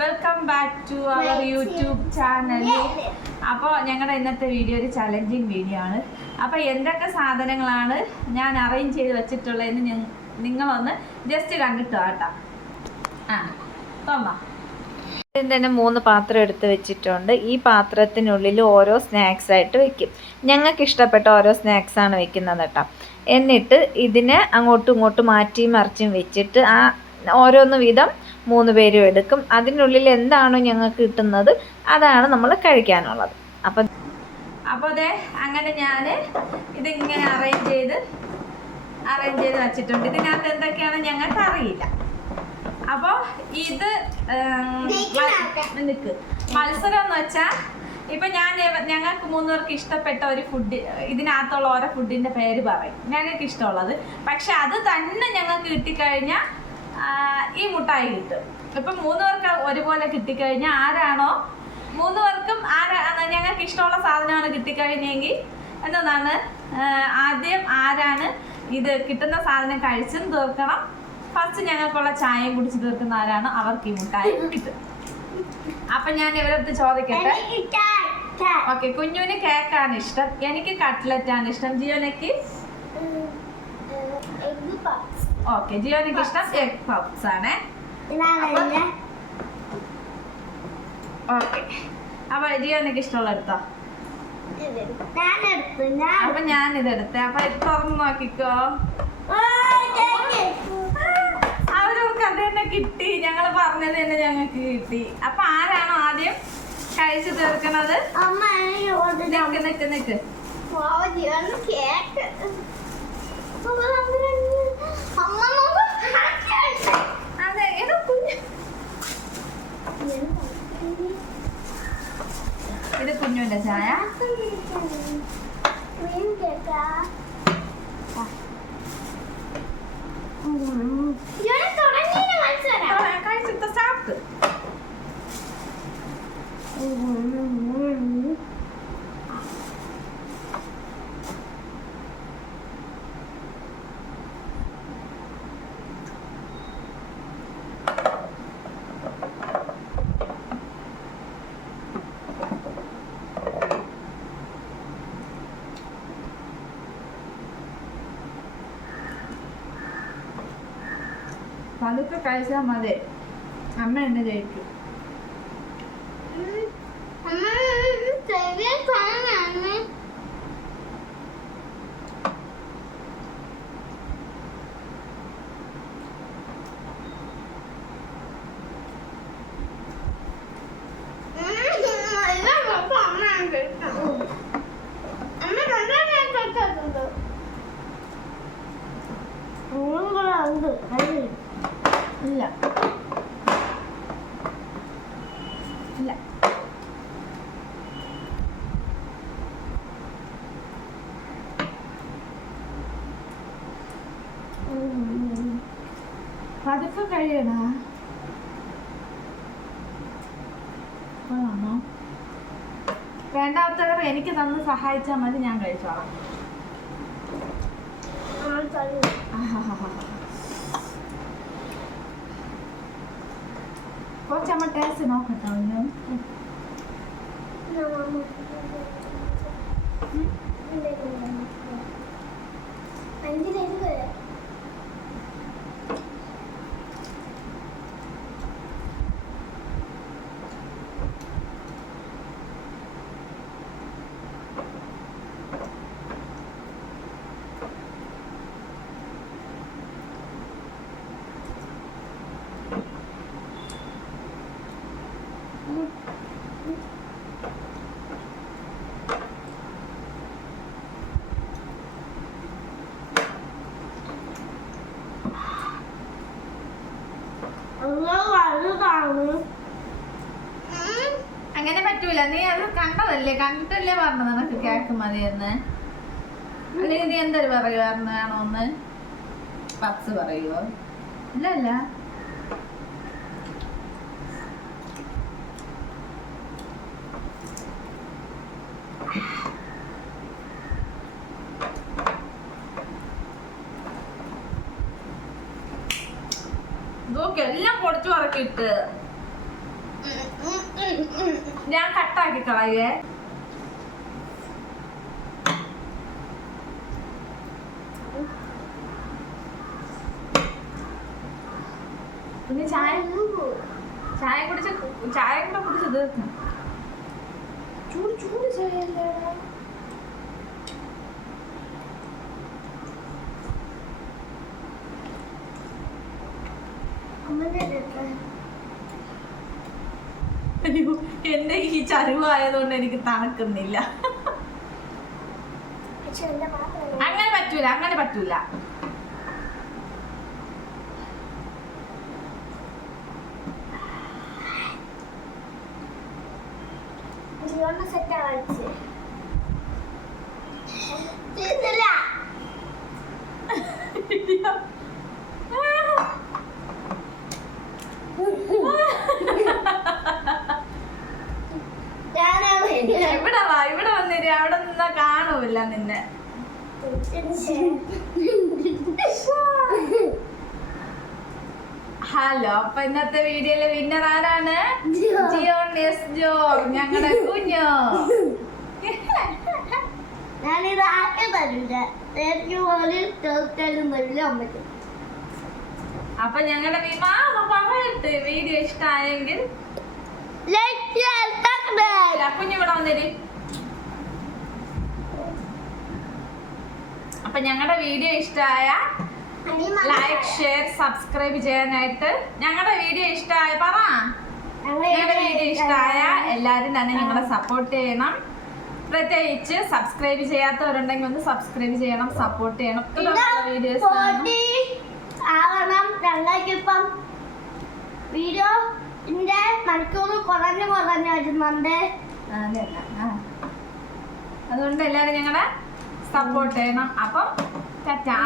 Welcome back to our YouTube channel അപ്പോൾ ഞങ്ങളുടെ ഇന്നത്തെ വീഡിയോ ഒരു ചലഞ്ചിങ് വീഡിയോ ആണ്. അപ്പോൾ എന്തൊക്കെ സാധനങ്ങളാണ് ഞാൻ അറേഞ്ച് ചെയ്ത് വെച്ചിട്ടുള്ളതെന്ന് നിങ്ങളൊന്ന് ജസ്റ്റ് കണ്ടിട്ട് കേട്ടോ. ആ തോമാ ആദ്യം തന്നെ മൂന്ന് പാത്രം എടുത്ത് വെച്ചിട്ടുണ്ട്. ഈ പാത്രത്തിനുള്ളിൽ ഓരോ സ്നാക്സ് ആയിട്ട് വെക്കും. ഞങ്ങൾക്ക് ഇഷ്ടപ്പെട്ട ഓരോ സ്നാക്സ് ആണ് വെക്കുന്നത് കേട്ടോ. എന്നിട്ട് ഇതിനെ അങ്ങോട്ടും ഇങ്ങോട്ടും മാറ്റിയും മറിച്ചും വെച്ചിട്ട് ആ ഓരോന്ന് വീതം മൂന്ന് പേരും എടുക്കും. അതിനുള്ളിൽ എന്താണോ ഞങ്ങൾക്ക് കിട്ടുന്നത് അതാണ് നമ്മൾ കഴിക്കാനുള്ളത്. അപ്പം അപ്പോൾ അതെ അങ്ങനെ ഞാൻ ഇതിങ്ങനെ അറേഞ്ച് ചെയ്ത് അറേഞ്ച് ചെയ്ത് വെച്ചിട്ടുണ്ട്. ഇതിനകത്ത് എന്തൊക്കെയാണ് ഞങ്ങൾക്ക് അറിയില്ല. അപ്പോൾ ഇത് നിക്ക്. മത്സരം എന്ന് വെച്ചാൽ ഇപ്പൊ ഞാൻ ഞങ്ങൾക്ക് മൂന്നുപേർക്ക് ഇഷ്ടപ്പെട്ട ഒരു ഫുഡ് ഇതിനകത്തുള്ള ഓരോ ഫുഡിന്റെ പേര് പറയും. ഞങ്ങൾക്ക് ഇഷ്ടമുള്ളത് പക്ഷെ അത് തന്നെ ഞങ്ങൾക്ക് കിട്ടിക്കഴിഞ്ഞാൽ ഈ മുട്ടായി കിട്ടും. ഇപ്പൊ മൂന്ന് പേർക്ക് ഒരുപോലെ കിട്ടിക്കഴിഞ്ഞാൽ ആരാണോ? മൂന്ന് പേർക്കും ആരാ ഞങ്ങൾക്ക് ഇഷ്ടമുള്ള സാധനമാണ് കിട്ടിക്കഴിഞ്ഞെങ്കിൽ എന്നതാണ് ആദ്യം ആരാണ് ഇത് കിട്ടുന്ന സാധനം കഴിച്ചും തീർക്കണം. ഫസ്റ്റ് ഞങ്ങൾക്കുള്ള ചായയും കുടിച്ച് തീർക്കുന്ന ആരാണ് അവർക്ക് ഈ മുട്ടായി കിട്ടും. അപ്പൊ ഞാൻ ഇവരടുത്ത് ചോദിക്കട്ടെ? ഓക്കെ കുഞ്ഞുവിന് കേക്കാണ് ഇഷ്ടം. എനിക്ക് കട്ട്ലറ്റ് ആണ് ഇഷ്ടം ജിയോനക്ക് ഓക്കെ ജിയോനിക്ക് ഇഷ്ടം? എഗ് പഫ്സ് ആണ്. ഓക്കെ. അപ്പൊ ജിയോനിക്ക് ഇഷ്ടമുള്ള എടുത്തോ? അപ്പൊ ഞാൻ. ഇതെടുത്തേ അപ്പൊ ഇത് തുറന്ന് നോക്കിക്കോ. അവരവർക്ക് അത് തന്നെ കിട്ടി. ഞങ്ങൾ പറഞ്ഞത് തന്നെ ഞങ്ങൾക്ക് കിട്ടി. അപ്പൊ ആരാണോ ആദ്യം കഴിച്ചു തീർക്കണത്? നിക്ക് നിക്ക് നിക്ക്. കുഞ്ഞ് ഇത് കുഞ്ഞുവിന്റെ ചായ കഴിച്ചിട്ട് സാപ്പിട്ട് പതുക്കെ കഴിച്ചാൽ മതി. അമ്മ എന്നെ ജയിക്കും. ഇല്ല. ഇല്ല. പതുക്കെ കഴിയണോ ആണോ? വേണ്ടാത്തവർ എനിക്ക് തന്ന് സഹായിച്ചാൽ മതി ഞാൻ കഴിച്ചോളാം. ആഹാഹാഹാ. കുറച്ചമ്മ ടേസ്റ്റ് നോക്കട്ടോ ഒന്ന് അങ്ങനെ പറ്റൂല. നീ അത് കണ്ടതല്ലേ? കണ്ടിട്ടല്ലേ പറഞ്ഞത്? നിനക്ക് കേക്ക് മതിയെന്ന്. അല്ലെങ്കിൽ നീ എന്തൊരു പറയുമായിരുന്നാണോ ഒന്ന് പപ്സ് പറയുവോ? ഇല്ലല്ല ഇതൊക്കെ എല്ലാം പൊടിച്ചു പറക്കിട്ട് ഞാൻ കട്ടാക്കി കളയേ. പിന്നെ ചായ? ചായ കുടിച്ച ചായ കൂടെ കുടിച്ചത് ചൂട് ചൂട് ചായയല്ലേ അയ്യോ എന്റെ ഈ ചരിവായതുകൊണ്ട് എനിക്ക് തണുക്കുന്നില്ല. അങ്ങനെ പറ്റൂല അങ്ങനെ പറ്റൂല. സെറ്റ് ഇവിടെ വന്നിരി അവിടെ നിന്നാ കാണൂല നിന്നെ. ഹലോ അപ്പൊ ഇന്നത്തെ വീഡിയോയിലെ വിന്നർ ആരാണ്? ജിയോ. ജിയോൺ എസ് ജോ. ഞങ്ങളുടെ കുഞ്ഞോ. ഞാനിത് ആക്കി തരില്ല എനിക്ക് ഒരു തീർച്ചയായും തരില്ല അമ്മയ്ക്ക് അപ്പൊ ഞങ്ങളുടെ വിമാമ പറയട്ടെ വീഡിയോ ഇഷ്ടമായെങ്കിൽ കുഞ്ഞിവിടെ വന്നിരി. അപ്പൊ ഞങ്ങളുടെ വീഡിയോ ഇഷ്ടമായ ലൈക്ക് ഷെയർ സബ്സ്ക്രൈബ് ചെയ്യാനായിട്ട് ഞങ്ങളുടെ വീഡിയോ ഇഷ്ടമായ പറ. ഞങ്ങളുടെ വീഡിയോ ഇഷ്ടമായ എല്ലാരും തന്നെ ഞങ്ങളെ സപ്പോർട്ട് ചെയ്യണം. പ്രത്യേകിച്ച് സബ്സ്ക്രൈബ് ചെയ്യാത്തവരുണ്ടെങ്കിൽ ഒന്ന് സബ്സ്ക്രൈബ് ചെയ്യണം സപ്പോർട്ട് ചെയ്യണം. വീഡിയോസ് ഫോർട്ടി ആവണം. ഞങ്ങൾക്കിപ്പം വീഡിയോ ഇതിന്റെ മണിക്കൂർ കുറഞ്ഞു കുറഞ്ഞു വരുന്നുണ്ട്. അതുകൊണ്ട് എല്ലാവരും ഞങ്ങളെ സപ്പോർട്ട് ചെയ്യണം. അപ്പം ടാറ്റാ